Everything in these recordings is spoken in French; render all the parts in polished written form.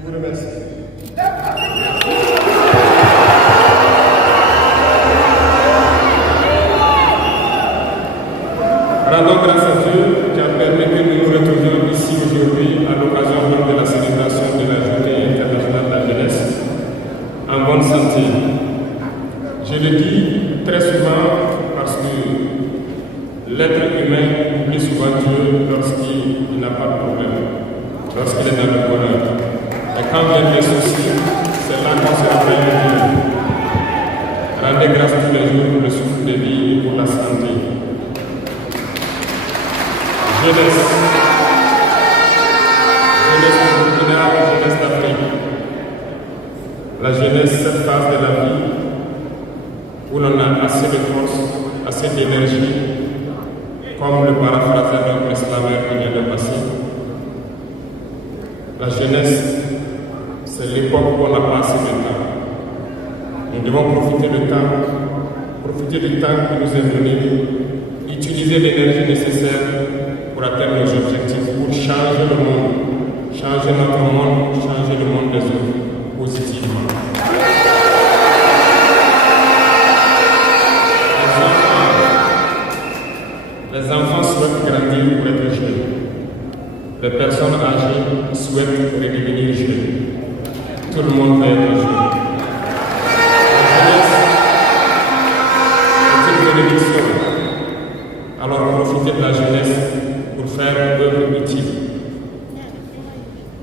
Je vous remercie. Rendons grâce à Dieu qui a permis que nous nous retrouvions ici aujourd'hui à l'occasion de la célébration de la Journée internationale de la jeunesse en bonne santé. Je le dis très souvent parce que l'être humain oublie souvent Dieu lorsqu'il n'a pas de problème, lorsqu'il est dans le bonheur. Et quand viennent les soucis, c'est là qu'on se rappelle de Dieu. Rendez grâce tous les jours pour le souffle de vie et pour la santé. Jeunesse du Burkina, jeunesse d'Afrique. La jeunesse, cette phase de la vie où l'on a assez de force, assez d'énergie, comme le paraphrasé d'un précédent qui vient de passer. La jeunesse, c'est l'époque où on n'a pas assez de temps. Nous devons profiter du temps qui nous est donné, utiliser l'énergie nécessaire pour atteindre nos objectifs, pour changer le monde, changer notre monde, changer le monde des autres positivement. Les enfants souhaitent grandir pour être jeunes. Les personnes âgées souhaitent redevenir jeunes. Tout le monde va être jeune. La jeunesse est une bénédiction. Alors profitez de la jeunesse pour faire œuvre utile.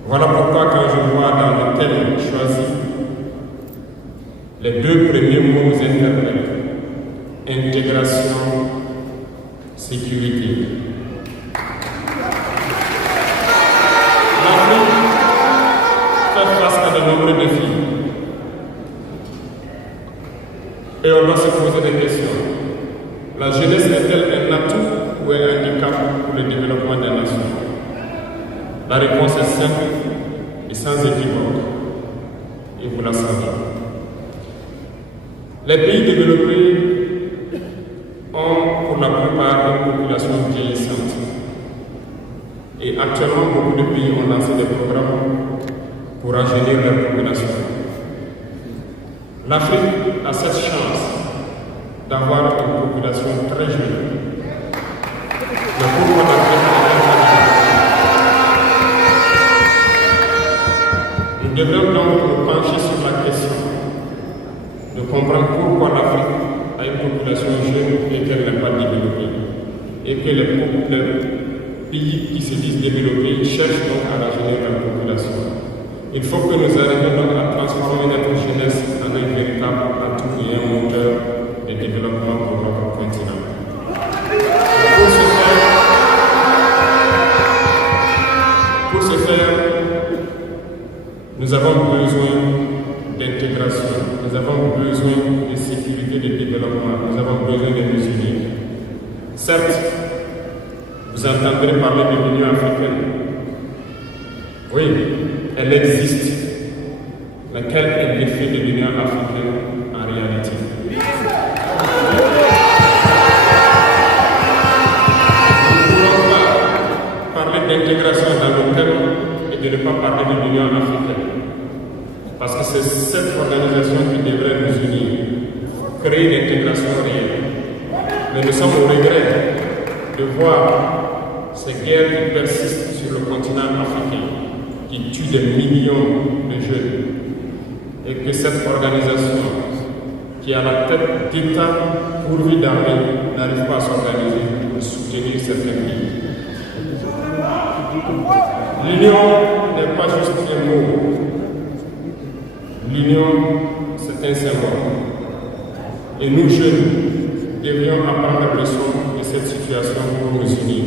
Voilà pourquoi quand je vois dans le thème choisi, les deux premiers mots nous interpellent. Intégration, sécurité. L'Afrique fait face à de nombreux défis. Et on doit se poser des questions. La jeunesse est-elle un atout ou un handicap pour le développement des nations? La réponse est simple et sans équivoque. Et vous la savez. Les pays développés ont pour la plupart une population vieillissante. Et actuellement, beaucoup de pays ont lancé des programmes pour rajeunir leur population. L'Afrique a cette chance d'avoir une population très jeune. Mais pourquoi l'Afrique est Nous devrions donc nous pencher sur la question de comprendre pourquoi l'Afrique a une population jeune et qu'elle n'est pas développée. Et que les pays qui se disent développés cherchent donc à rajeunir leur population. Il faut que nous arrivions donc à transformer notre jeunesse en un véritable atout et un moteur de développement pour notre continent. Pour ce faire, nous avons besoin d'intégration, nous avons besoin de sécurité et de développement, nous avons besoin de nous unir. Certes, vous entendrez parler de l'Union africaine. Oui, elle existe. Mais quel est l'effet de l'Union africaine en réalité? Nous ne pouvons pas parler d'intégration dans le thème et de ne pas parler de l'Union africaine. Parce que c'est cette organisation qui devrait nous unir, créer une intégration réelle. Mais nous sommes au regret de voir ces guerres qui persistent sur le continent africain, qui tuent des millions de jeunes, et que cette organisation, qui est à la tête d'États pourvus d'armées, n'arrive pas à s'organiser pour soutenir certains pays. L'union n'est pas juste un mot. L'union, c'est un symbole. Et nous, jeunes, devrions apprendre la leçon de cette situation pour nous unir,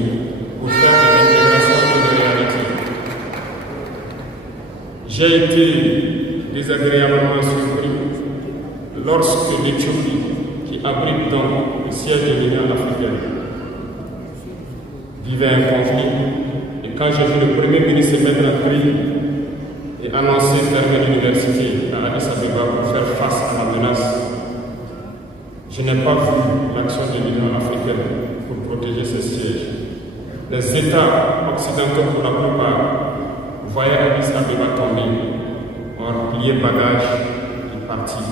pour faire de l'intégration une réalité. J'ai été désagréablement surpris lorsque l'Éthiopie, qui abrite donc le siège de l'Union africaine, vivait un conflit. Et quand j'ai vu le Premier ministre se mettre en cri et annoncer fermer l'université à Addis Abeba pour faire face à la menace, je n'ai pas vu l'action de l'Union africaine pour protéger ce siège. Les États occidentaux, pour la plupart, voyaient Addis Abeba tomber plié bagage et parti.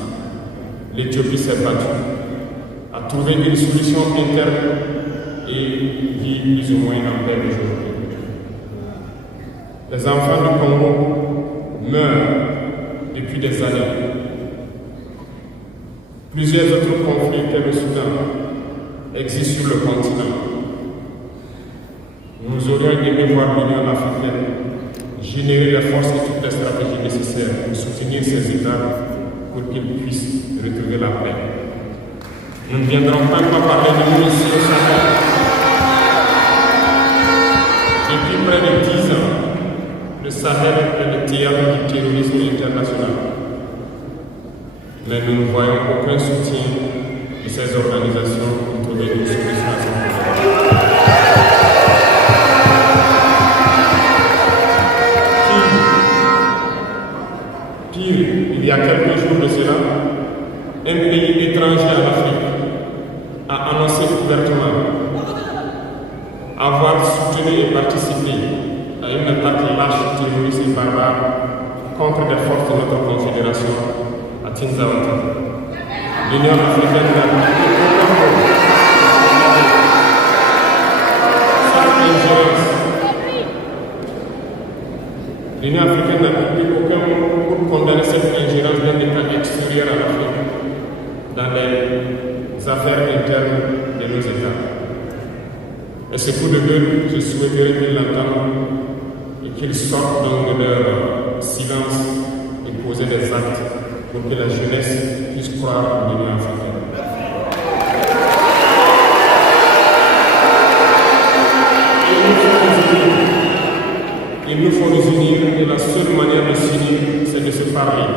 L'Éthiopie s'est battue, a trouvé une solution interne et vit plus ou moins en paix aujourd'hui. Les enfants du Congo meurent depuis des années. Plusieurs autres conflits que le Soudan existent sur le continent. Nous aurions aimé voir l'Union africaine générer les forces et toutes les stratégies nécessaires pour soutenir ces États pour qu'ils puissent retrouver la paix. Nous ne viendrons pas parler de nous ici au Sahel. Depuis près de 10 ans, le Sahel est le théâtre du terrorisme international. Mais nous ne voyons aucun soutien de ces organisations pour trouver une solution à ce problème. Pire, il y a quelques jours de cela, un pays étranger en Afrique a annoncé ouvertement avoir soutenu et participé à une attaque lâche, terroriste et barbare contre des forces de notre confédération à Tinzawata. L'Union africaine n'a pris aucun rôle. Sans ingérence. L'Union africaine n'a pris aucun rôle pour condamner cette ingérence d'un État extérieur à l'Afrique dans les affaires internes de nos États. Et ce coup de gueule, je souhaiterais qu'ils l'entendent et qu'ils sortent donc de leur silence et poser des actes pour que la jeunesse puisse croire en l'Union africaine. Il nous faut nous unir et la seule manière de s'unir, c'est de se parler,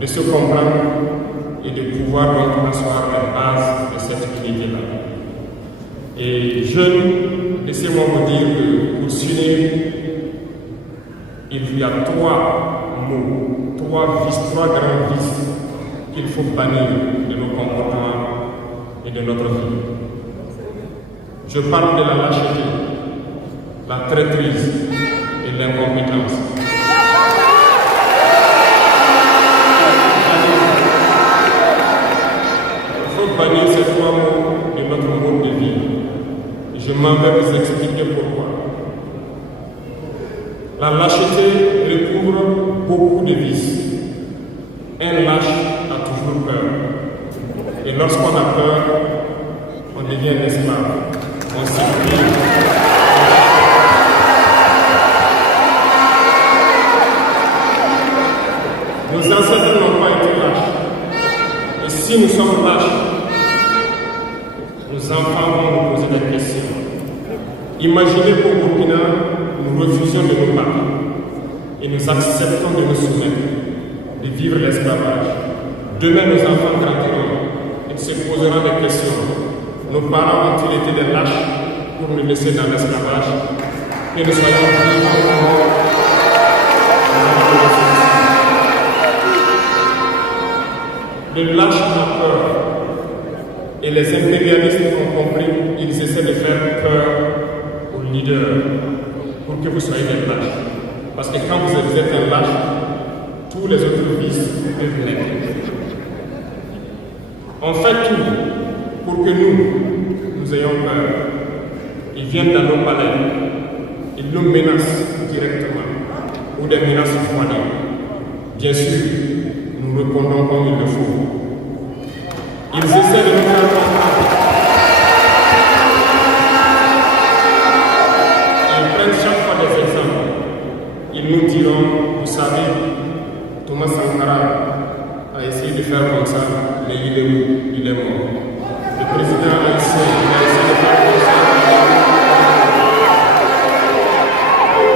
de se comprendre et de pouvoir donc asseoir les bases de cette unité-là. Et jeunes, laissez-moi vous dire que pour s'unir, il y a 3 mots, 3 vices, 3 grands vices qu'il faut bannir de nos comportements et de notre vie. Je parle de la lâcheté, la traîtrise et l'incompétence. Il faut bannir ces 3 mots de notre mode de vie. Je m'en vais vous expliquer pourquoi. La lâcheté recouvre beaucoup de vices. Un lâche a toujours peur. Et lorsqu'on a peur, on devient un esclave. On s'épuise. Nos ancêtres n'ont pas été lâches. Et si nous sommes lâches, nos enfants vont nous poser des questions. Imaginez qu'au Burkina, nous refusions de nous battre et nous acceptons de nous soumettre, de vivre l'esclavage. Demain, nos enfants grandiront et se poseront des questions. Nos parents ont-ils été des lâches pour nous laisser dans l'esclavage? Que nous soyons vivants ou morts. Le lâche a peur. Et les impérialistes ont compris, ils essaient de faire peur aux leaders pour que vous soyez des lâches. Parce que quand vous êtes un lâche, tous les autres vices peuvent l'être. On fait tout pour que nous ayons peur. Ils viennent dans nos palais, ils nous menacent directement, ou des menaces froides. Bien sûr, nous répondons comme il le faut. Ils essaient de nous faire comprendre. Ils prennent chaque fois des exemples. Ils nous diront, vous savez, Thomas Sankara a essayé de faire comme ça, mais il est où? Il est mort. Le président haïtien a essayé de faire comme ça,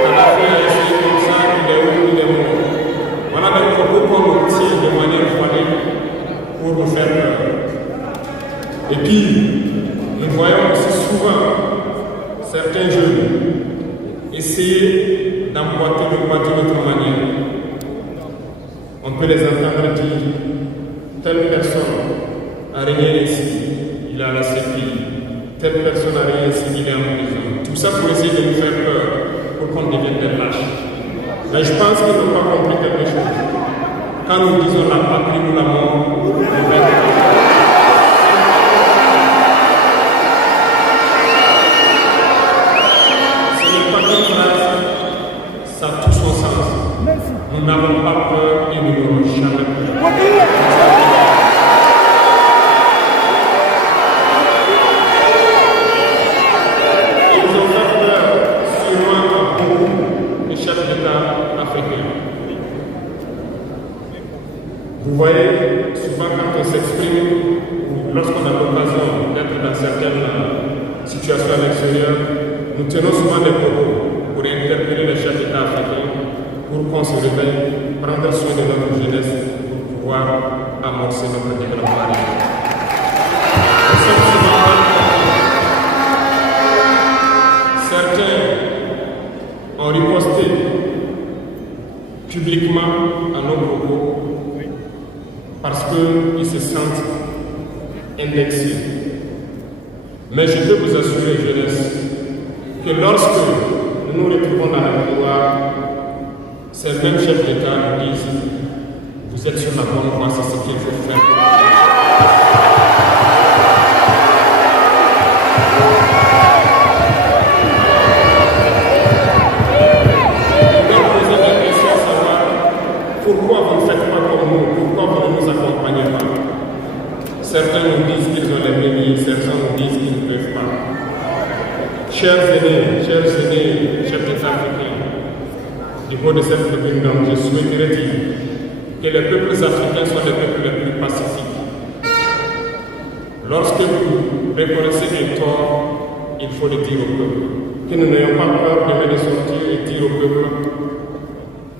Kadhafi a essayé comme ça, il est où? Il est mort. Voilà les propos qu'on obtient de manière voilée pour nous faire peur. Et puis, nous voyons aussi souvent certains jeunes essayer d'emboîter le pas d'une autre manière. On peut les entendre dire telle personne a rien ici, il est à la CPI, telle personne a rien ici, il est en prison. Tout ça pour essayer de nous faire peur, pour qu'on devienne des lâches. Mais je pense qu'ils n'ont pas compris quelque chose. Quand nous disons la patrie ou la mort, nous vaincrons. Ce n'est pas une phrase, ça a tout son sens. Nous n'avons pas peur et nous n'aurons jamais peur. Ils ont fait peur sûrement à beaucoup de chefs d'État africains. Vous voyez, souvent quand on s'exprime, ou lorsqu'on a l'occasion d'être dans certaines situations à l'extérieur, nous tenons souvent des propos pour interpeller les chefs d'État africains, pour qu'on se réveille, prendre soin de notre jeunesse, pour pouvoir amorcer notre développement. Nous sommes souvent certains ont riposté publiquement à nos propos, parce qu'ils se sentent indexés. Mais je peux vous assurer, jeunesse, que lorsque nous nous retrouvons dans la pouvoir, ces mêmes chefs d'État nous disent « Vous êtes sur la bonne voie, c'est ce qu'il faut faire. » Pourquoi vous ne faites pas comme nous? Pourquoi vous ne nous accompagnez pas? Certains nous disent qu'ils ont les bénis, certains nous disent qu'ils ne peuvent pas. Chers aînés, chefs d'État africains, du haut de cette tribune, donc, je souhaiterais dire que les peuples africains sont les peuples les plus pacifiques. Lorsque vous reconnaissez un tort, il faut le dire au peuple. Que nous n'ayons pas peur de sortir et dire au peuple.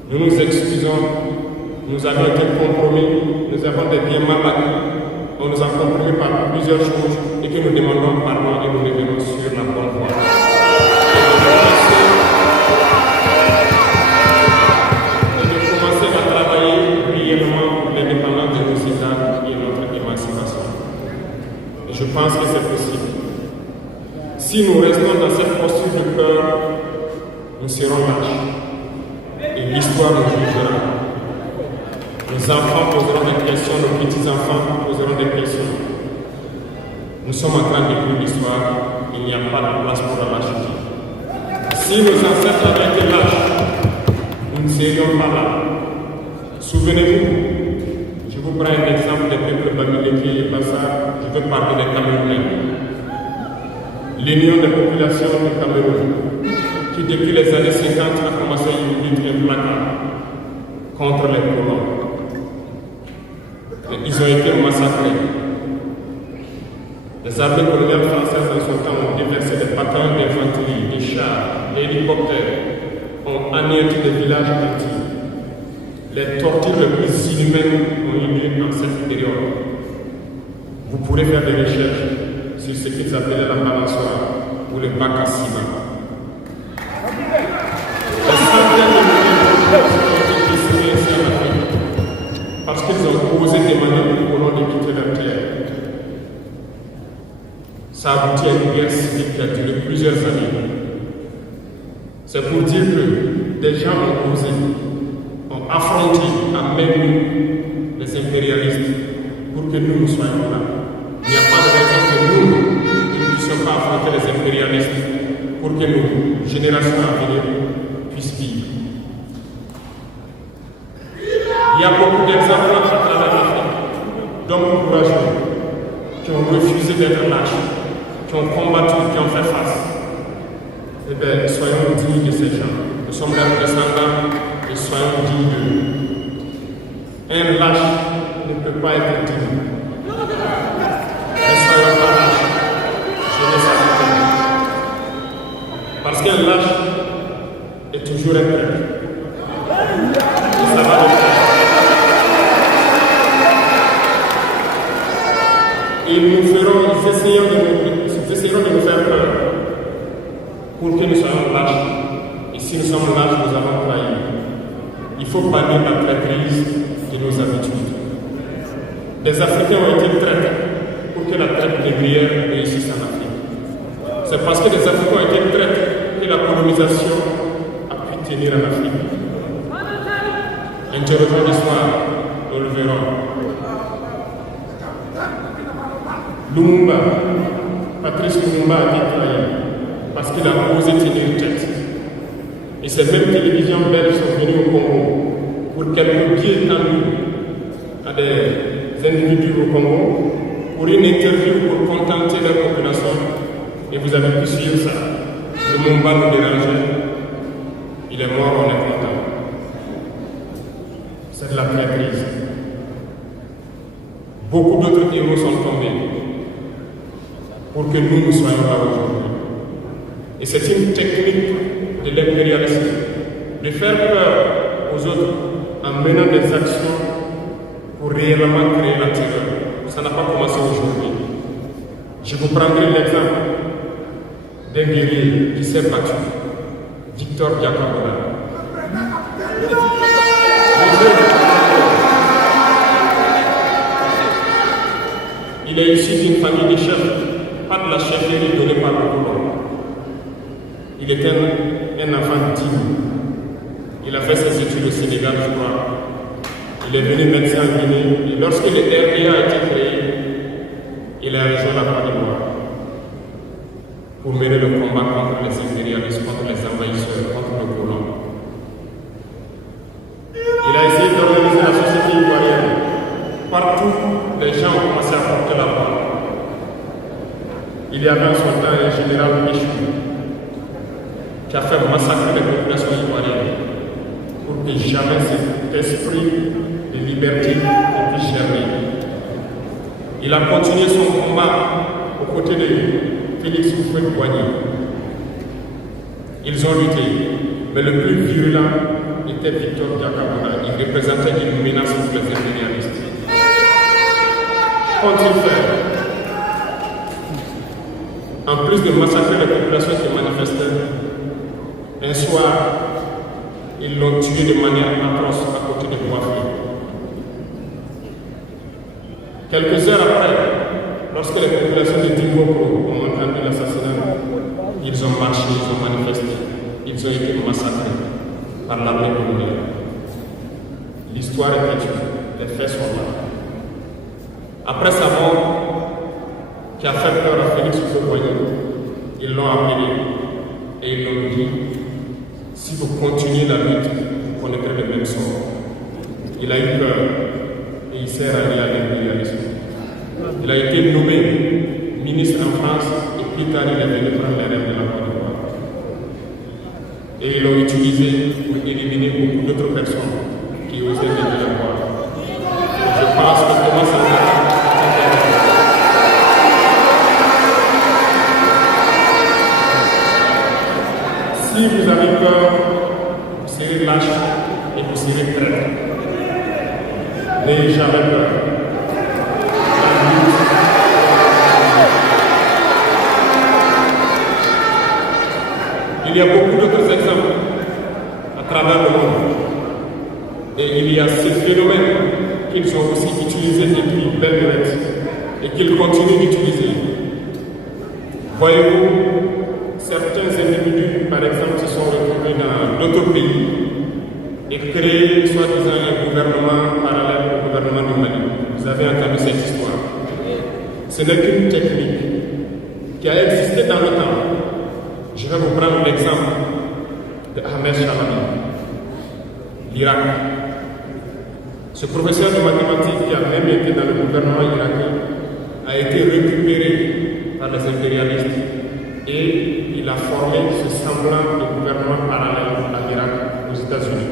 Nous nous excusons, nous avons été compromis, nous avons des biens mal acquis, on nous a compromis par plusieurs choses et que nous demandons pardon et nous revenons sur la bonne voie. Et de commencer à travailler réellement pour l'indépendance de nos États et notre émancipation. Et je pense que c'est possible. Si nous restons dans cette posture de peur, nous serons lâches. Et l'histoire nous jugera. Nos enfants poseront des questions, nos petits-enfants poseront des questions. Nous sommes en train d'écrire l'histoire, il n'y a pas de place pour la lâcheté. Si nos ancêtres avaient été lâches, nous ne serions pas là. Souvenez-vous, je vous prends un exemple des peuples babyloniens et Bassa, je veux parler des Camerounais. L'Union des populations du Cameroun, qui depuis les années 50 a commencé une lutte implacable contre les colons. Et ils ont été massacrés. Les armées coloniales françaises en son temps ont déversé des patins d'infanterie, des chars, des hélicoptères, ont anéanti des villages entiers. Les tortures les plus inhumaines ont eu lieu dans cette période. Vous pourrez faire des recherches sur ce qu'ils appelaient la balançoire ou le bac à ciment. Les centaines de milliers de personnes ont été décimées ici en Afrique parce qu'ils ont osé demander aux colons de quitter leur terre. Ça a abouti à une guerre civile qui a duré plusieurs années. C'est pour dire que des gens ont osé, ont affronté à main nue les impérialistes pour que nous soyons là. Il n'y a pas de raison que nous ne puissions pas affronter les impérialistes pour que nos générations à venir puissent vivre. Il y a beaucoup d'exemples à travers l'Afrique d'hommes courageux qui ont refusé d'être lâches, qui ont combattu, qui ont fait face. Eh bien, soyons dignes de ces gens. Nous sommes leurs descendants et soyons dignes d'eux. Un lâche ne peut pas être digne. Ne soyons pas lâches. Jeunesse africaine. Parce qu'un lâche est toujours un traître. Et ça va le faire. Ils essaieront de nous faire peur pour que nous soyons lâches. Et si nous sommes lâches, nous avons trahi. Il faut bannir la traîtrise de nos habitudes. Les Africains ont été traîtres pour que la traite négrière réussisse en Afrique. C'est parce que les Africains ont été traîtres que la colonisation a pu tenir en Afrique. Interrogeons l'histoire. nous le verrons. Lumumba, Patrice Lumumba a été trahi parce qu'il a osé tenir tête. Et ces mêmes télévisions belges sont venues au Congo pour quelques pieds tendus à des individus au Congo pour une interview pour contenter leur population. Et vous avez pu suivre ça. Lumumba nous dérangeait. Il est mort, on est content. C'est de la traîtrise. Beaucoup d'autres héros sont tombés pour que nous soyons là aujourd'hui. Et c'est une technique de l'impérialisme, de faire peur aux autres en menant des actions pour réellement créer la terreur. Ça n'a pas commencé aujourd'hui. Je vous prendrai l'exemple d'un guerrier qui s'est battu, Victor Diakabona. Il est issu d'une famille de chefs, pas de la chefferie donnée par le colon. Il était un enfant digne. Il a fait ses études au Sénégal, je crois. Il est venu médecin en Guinée. Et lorsque le RDA a été créé, il a rejoint la Côte d'Ivoire pour mener le combat contre les impérialistes, contre les envahisseurs, contre le colon. Il a essayé d'organiser la société ivoirienne. Partout, les gens ont commencé à porter la voix. Il y avait en son temps un général Michou qui a fait massacrer les populations ivoiriennes pour que jamais cet esprit de liberté ne puisse germer. Il a continué son combat aux côtés de Félix Houphouët-Boigny. Ils ont lutté, mais le plus virulent était Victor Diakabona. Il représentait une menace pour les impérialistes. Qu'ont-ils fait? En plus de massacrer les populations qui manifestaient, un soir, ils l'ont tué de manière atroce à côté de Boafi. Quelques heures après, lorsque les populations de Timboko ont entendu l'assassinat, ils ont marché, ils ont manifesté, ils ont été massacrés par l'armée coloniale. L'histoire est écrite, les faits sont là. Après sa mort, qui a fait peur à Félix Houphouët-Boigny, ils l'ont appelé et ils l'ont dit: si vous continuez la lutte, vous connaîtrez le même sort. Il a eu peur et il s'est rallié à l'impérialisme. Il a été nommé ministre en France et plus tard il est venu prendre les rênes de la Côte d'Ivoire. Et ils l'ont utilisé pour éliminer beaucoup d'autres personnes qui osaient venir le voir. Je pense que comment ça va. Si vous avez peur, vous serez lâche et vous serez traître. N'ayez jamais peur. Il y a beaucoup d'autres exemples à travers le monde. Et il y a ces phénomènes qu'ils ont aussi utilisés depuis belle lurette et qu'ils continuent d'utiliser. Voyez-vous, certains individus, par exemple, se sont retrouvés dans d'autres pays et créé soi-disant un gouvernement parallèle au gouvernement du Mali. Vous avez entendu cette histoire. Ce n'est qu'une technique qui a existé dans le temps. Je vais vous prendre l'exemple de Ahmed Chalami, l'Irak. Ce professeur de mathématiques qui a même été dans le gouvernement irakien a été récupéré par les impérialistes et il a formé ce semblant de gouvernement parallèle à l'Irak aux États-Unis.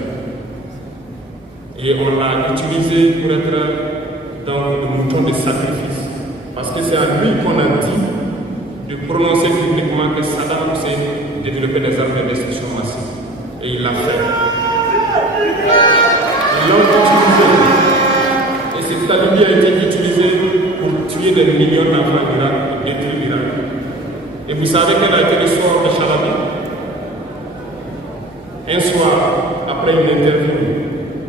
Et on l'a utilisé pour être donc le mouton de sacrifice. Parce que c'est à lui qu'on a dit de prononcer publiquement que Saddam Hussein développait des armes de destruction massive. Et il l'a fait. Ils l'ont utilisé. Et cette alibi a été utilisé pour tuer des millions d'enfants en Irak et détruire l'Irak. Et vous savez quel a été le sort de Chalami? Un soir, après une interview,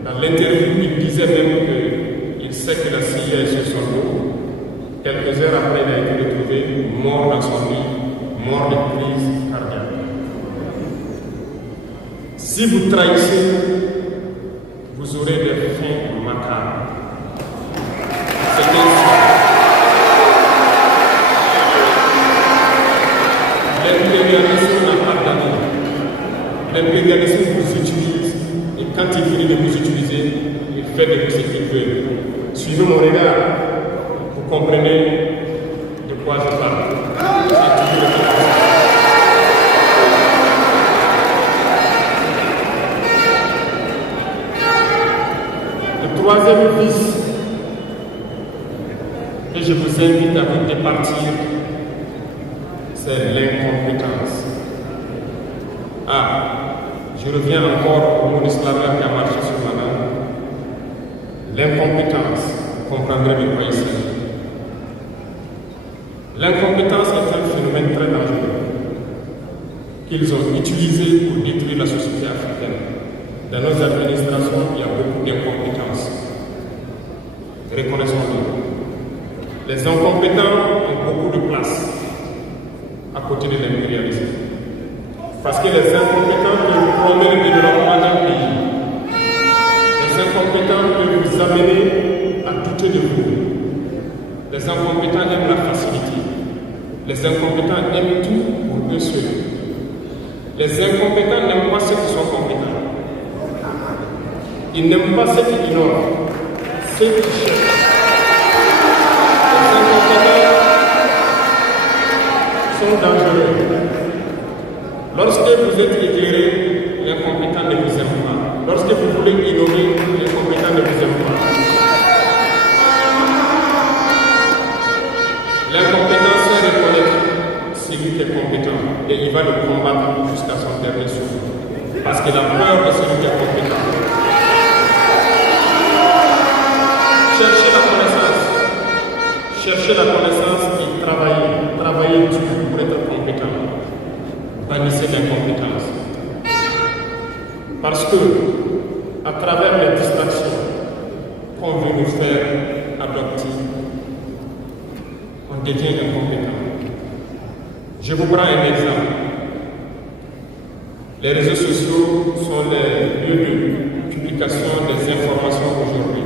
dans l'interview, il disait même qu'il sait que la CIA est sur son dos. Quelques heures après, il a été retrouvé mort dans son lit, mort de crise cardiaque. Si vous trahissez, vous aurez des fins macabres. fait de vous ce qu'il veut. Suivez mon regard, vous comprenez de quoi je parle. Le troisième vice que je vous invite à vous départir, c'est l'incompétence. Je reviens encore au mot esclavage qui a marché sur ma langue. L'incompétence, vous comprendrez de quoi il s'agit. L'incompétence est un phénomène très dangereux qu'ils ont utilisé pour détruire la société africaine. Dans nos administrations, il y a beaucoup d'incompétence. Reconnaissons-le. Les incompétents ont beaucoup de place à côté de l'impérialisme. Parce que les incompétents peuvent prôner le développement d'un pays. Les incompétents peuvent vous amener à douter de vous. Les incompétents aiment la facilité. Les incompétents aiment tout pour eux seuls. Les incompétents n'aiment pas ceux qui sont compétents. Ils n'aiment pas ceux qui ignorent, ceux qui cherchent. Les incompétents sont dangereux. Lorsque vous êtes éclairé, l'incompétent ne vous aime pas. Lorsque vous voulez innover, l'incompétent ne vous aime pas. L'incompétent, c'est reconnaître celui qui est compétent et il va le combattre jusqu'à son dernier souffle. Parce que la peur de celui qui est compétent. Cherchez la connaissance. Cherchez la connaissance et travaillez dur pour être compétent. Bannissez l'incompétence. Parce que, à travers les distractions qu'on veut nous faire adopter, on devient incompétent. Je vous prends un exemple. Les réseaux sociaux sont les lieux de publication des informations aujourd'hui.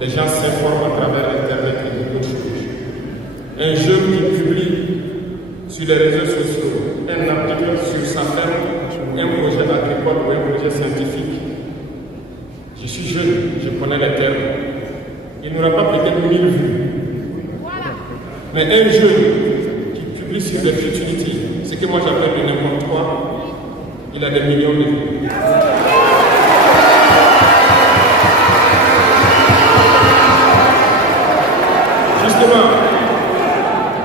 Les gens s'informent à travers Internet et d'autres choses. Un jeune qui publie sur les réseaux sociaux un article sur sa ferme, un projet agricole ou un projet scientifique. Je suis jeune, je connais les termes. Il n'aura pas peut-être 1000 vues. Mais un jeune qui publie sur les futilités, ce que moi j'appelle le n'importe quoi, il a des millions de vues. Justement,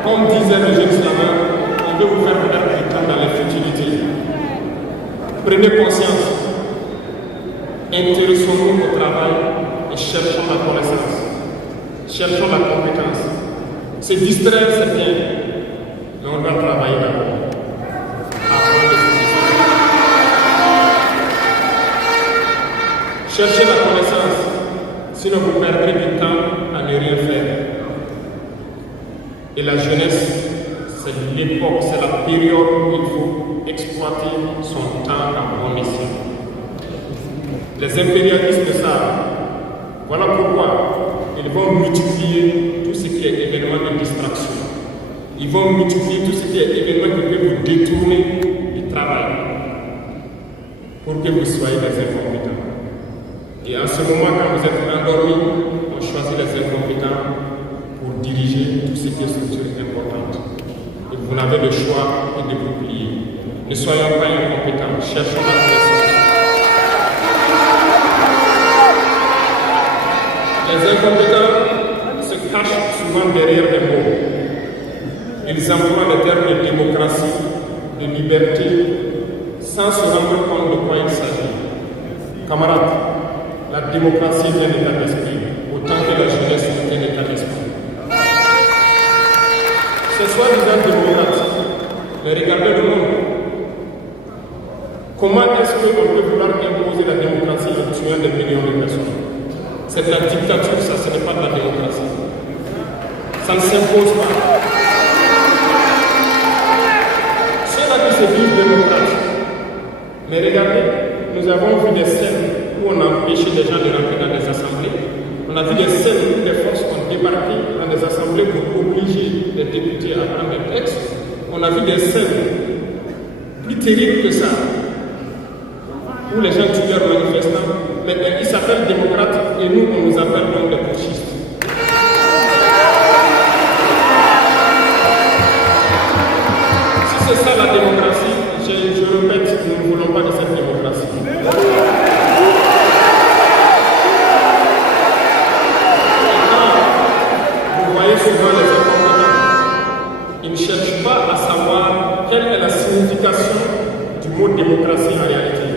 comme disait le jeune slameur, on veut vous faire perdre du temps dans les futilités. Prenez conscience. Intéressons-nous au travail et cherchons la connaissance. Cherchons la compétence. Se distraire, c'est bien, mais on doit travailler d'abord. Cherchez la connaissance, sinon vous perdrez du temps à ne rien faire. Et la jeunesse, c'est l'époque, c'est la période où il faut exploiter son temps à bon escient. Les impérialistes le savent. Voilà pourquoi ils vont multiplier tout ce qui est événement de distraction. Ils vont multiplier tout ce qui est événement qui peut vous détourner du travail pour que vous soyez des incompétents. Et en ce moment, quand vous êtes endormis, on choisit les incompétents pour diriger tout ce qui est structure importante. Et vous n'avez le choix que de vous plier. Ne soyons pas incompétents, cherchons la connaissance. Les incompétents se cachent souvent derrière des mots. Ils emploient les termes de démocratie, de liberté, sans se rendre compte de quoi il s'agit. Camarades, la démocratie est un état d'esprit, autant que la jeunesse est un état d'esprit. C'est soi-disant démocratie, mais regardez le monde. Comment est-ce qu'on peut vouloir imposer la démocratie en tuant des millions de personnes? C'est de la dictature, ça, ce n'est pas de la démocratie. Ça ne s'impose pas. Ceux-là qui se disent démocrates, mais regardez, nous avons vu des scènes où on a empêché les gens de rentrer dans des assemblées. On a vu des scènes où des forces ont débarqué dans des assemblées pour obliger les députés à prendre des textes. On a vu des scènes plus terribles que ça, où les gens tuent leurs manifestants, mais ils s'appellent démocrates et nous, on nous appelle donc des putschistes. Si c'est ça la démocratie, je répète, nous ne voulons pas de cette démocratie. Vous voyez souvent les incompétents. Ils ne cherchent pas à savoir quelle est la signification du mot démocratie en réalité.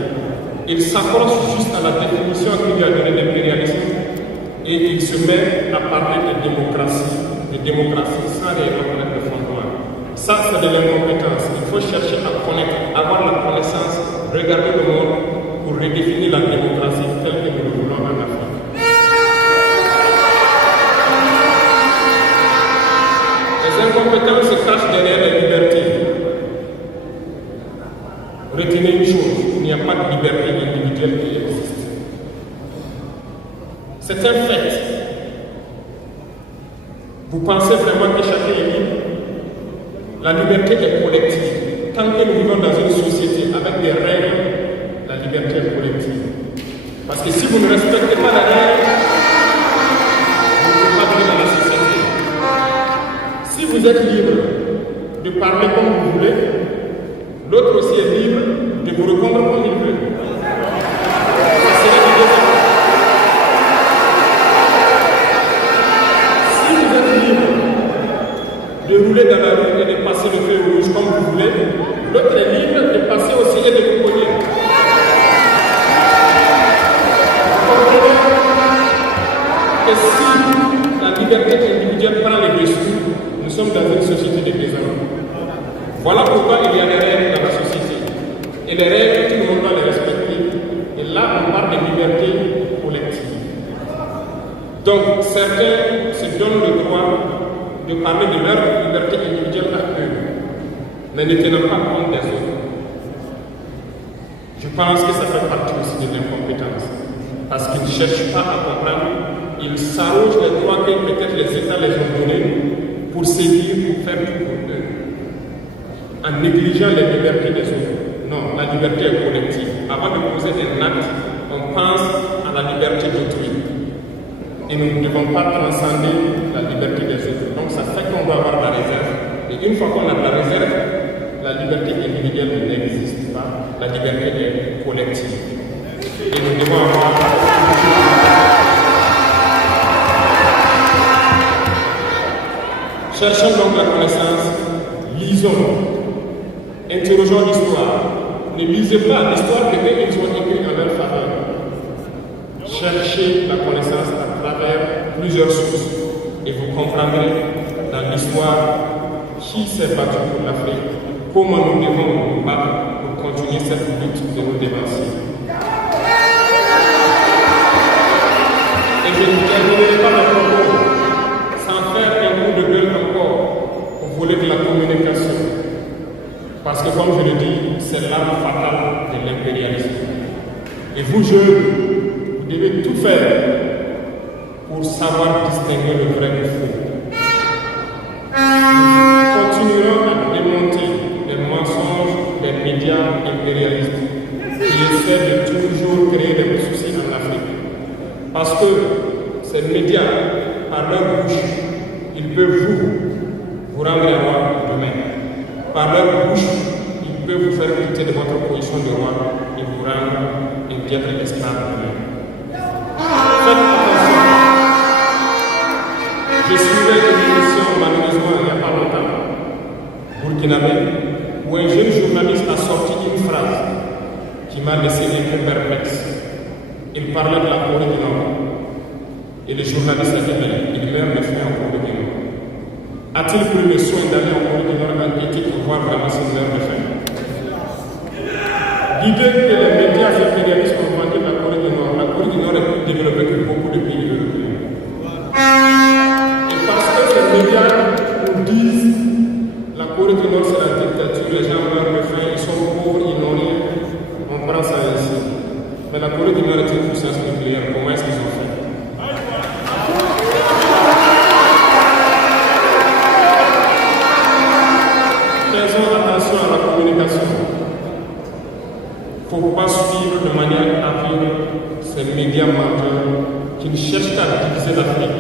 Ils s'accrochent juste à la définition qu'il y a donnée d'impérialisme et ils se mettent à parler de démocratie sans réellement connaître le fondement. Ça, c'est de l'incompétence. Il faut chercher à connaître, avoir la connaissance, regarder le monde pour redéfinir la démocratie telle que nous le voulons en Afrique. Les incompétents se cachent derrière la liberté. Retenez une chose, il n'y a pas de liberté individuelle qui existe. C'est un fait. Vous pensez vraiment que chacun est libre? La liberté est collective. Tant que nous vivons dans une société avec des règles, la liberté est collective. Parce que si vous ne respectez pas la règle, vous ne pouvez pas vivre dans la société. Si vous êtes libre de parler comme vous voulez, l'autre aussi est libre de vous répondre comme il veut. Ça serait du désordre. Si vous êtes libre de rouler dans la rue et de passer le feu rouge comme vous voulez, l'autre est libre de passer aussi et de vous cogner. Vous comprenez que si la liberté individuelle prend les dessus, nous sommes dans une société de désordre. Voilà pourquoi il y a des règles dans la société. Et les règles, tout le monde doit les respecter. Et là, on parle de liberté collective. Donc, certains se donnent le droit de parler de leur liberté individuelle à eux, mais ne tenant pas compte des autres. Je pense que ça fait partie aussi de l'incompétence. Parce qu'ils ne cherchent pas à comprendre, ils s'arrogent les droits que peut-être les États les ont donnés pour sévir, pour faire tout pour eux, en négligeant les libertés des autres. Non, la liberté est collective. Avant de poser un acte, on pense à la liberté d'autrui. Et nous ne devons pas transcender la liberté des autres. Donc ça fait qu'on doit avoir la réserve. Et une fois qu'on a la réserve, la liberté individuelle n'existe pas. La liberté est collective. Et nous devons avoir... Cherchons donc la connaissance, lisons, interrogeons l'histoire. Ne lisez pas l'histoire que ils ont écrite en leur faveur. Cherchez la connaissance à travers plusieurs sources et vous comprendrez dans l'histoire qui s'est battu pour l'Afrique, comment nous devons nous battre pour continuer cette lutte de nos dévanciers. Et je ne terminerai pas le propos sans faire un coup de gueule encore au volet de la communication. Parce que comme je le dis, c'est l'arme fatale de l'impérialisme. Et vous, jeunes, vous devez tout faire pour savoir distinguer le vrai du faux. Nous continuerons à démonter les mensonges des médias impérialistes qui essaient de toujours créer des soucis en Afrique. Parce que ces médias, par leur bouche, ils peuvent vous rendre roi demain. Par leur bouche, ils peuvent vous faire quitter de votre position de roi et vous rendre un piètre esclave demain. Faites attention. Je suivais une émission, malheureusement, il n'y a pas longtemps, burkinabé, où un jeune journaliste a sorti une phrase qui m'a laissé un peu perplexe. Il parlait de la Corée du Nord. Et le journaliste a dit, il meurt de faim en Corée du Nord. A-t-il pris le soin d'aller en Corée du Nord enquêter pour voir vraiment s'il meurt de faim? L'idée que les médias impérialistes ont vendu la Corée du Nord est plus développée que beaucoup de pays européens. Et parce que ces médias nous disent la Corée du Nord c'est la dictature, les gens meurent de faim, ils sont pauvres, ils n'ont rien, on prend ça ainsi. Mais la Corée du Nord est une puissance nucléaire, comment est-ce qu'ils ont fait? Faisons attention à la communication. Il ne faut pas suivre de manière aveugle ces médias menteurs qui qui ne cherchent qu'à diviser l'Afrique.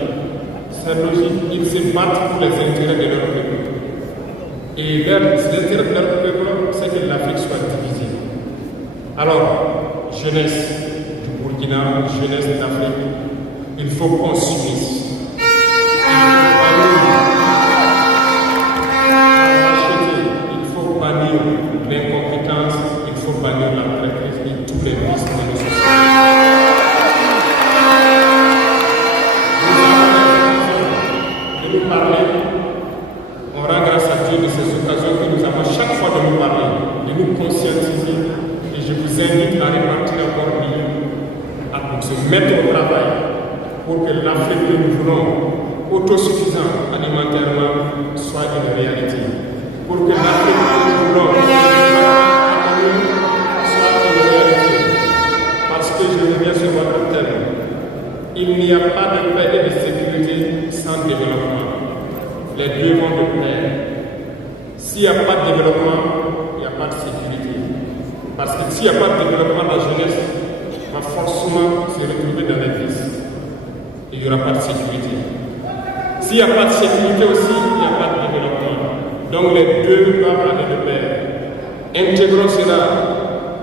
C'est logique, ils se battent pour les intérêts de leur peuple. Et l'intérêt de leur peuple, c'est que l'Afrique soit divisée. Alors, jeunesse du Burkina, jeunesse d'Afrique, il faut qu'on s'unisse. Il faut bannir l'incompétence, il faut bannir la traîtrise et tous les vices de nos sociétés. De nous parler, on rend grâce à Dieu de ces occasions que nous avons chaque fois de nous parler, de nous conscientiser. Et je vous invite à répartir encore mieux, à se mettre au travail pour que l'Afrique que nous voulons, autosuffisante alimentairement, soit une réalité. Pour que l'Afrique que nous voulons, soit une réalité. Parce que je reviens sur votre thème. Il n'y a pas de paix et de sécurité sans développement. Les deux vont de pair. S'il n'y a pas de développement, il n'y a pas de sécurité. Parce que s'il n'y a pas de développement, la jeunesse va forcément se retrouver dans les vices. Il n'y aura pas de sécurité. S'il n'y a pas de sécurité aussi, il n'y a pas de développement. Donc les deux doivent aller de pair. Intégrons cela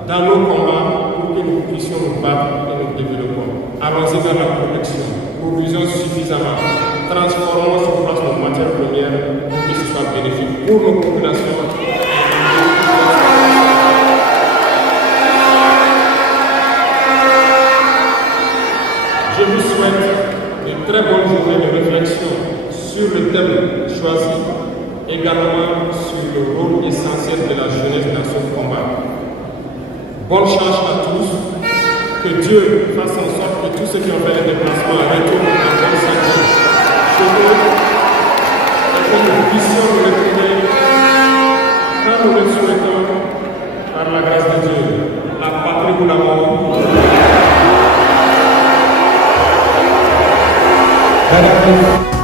dans nos combats pour que nous puissions nous battre et nous développer. Allons-y dans la production. Produisons suffisamment. Transformons sur place nos matières premières pour que ce soit bénéfique pour nos populations. Je vous souhaite une très bonne journée de réflexion sur le thème choisi, également sur le rôle essentiel de la jeunesse dans ce combat. Bonne chance à tous, que Dieu fasse en sorte que tous ceux qui ont fait les déplacements retournent en bonne santé chez eux et que nous puissions nous retrouver quand nous le souhaitons par la grâce de Dieu. La patrie ou la mort. Thank you.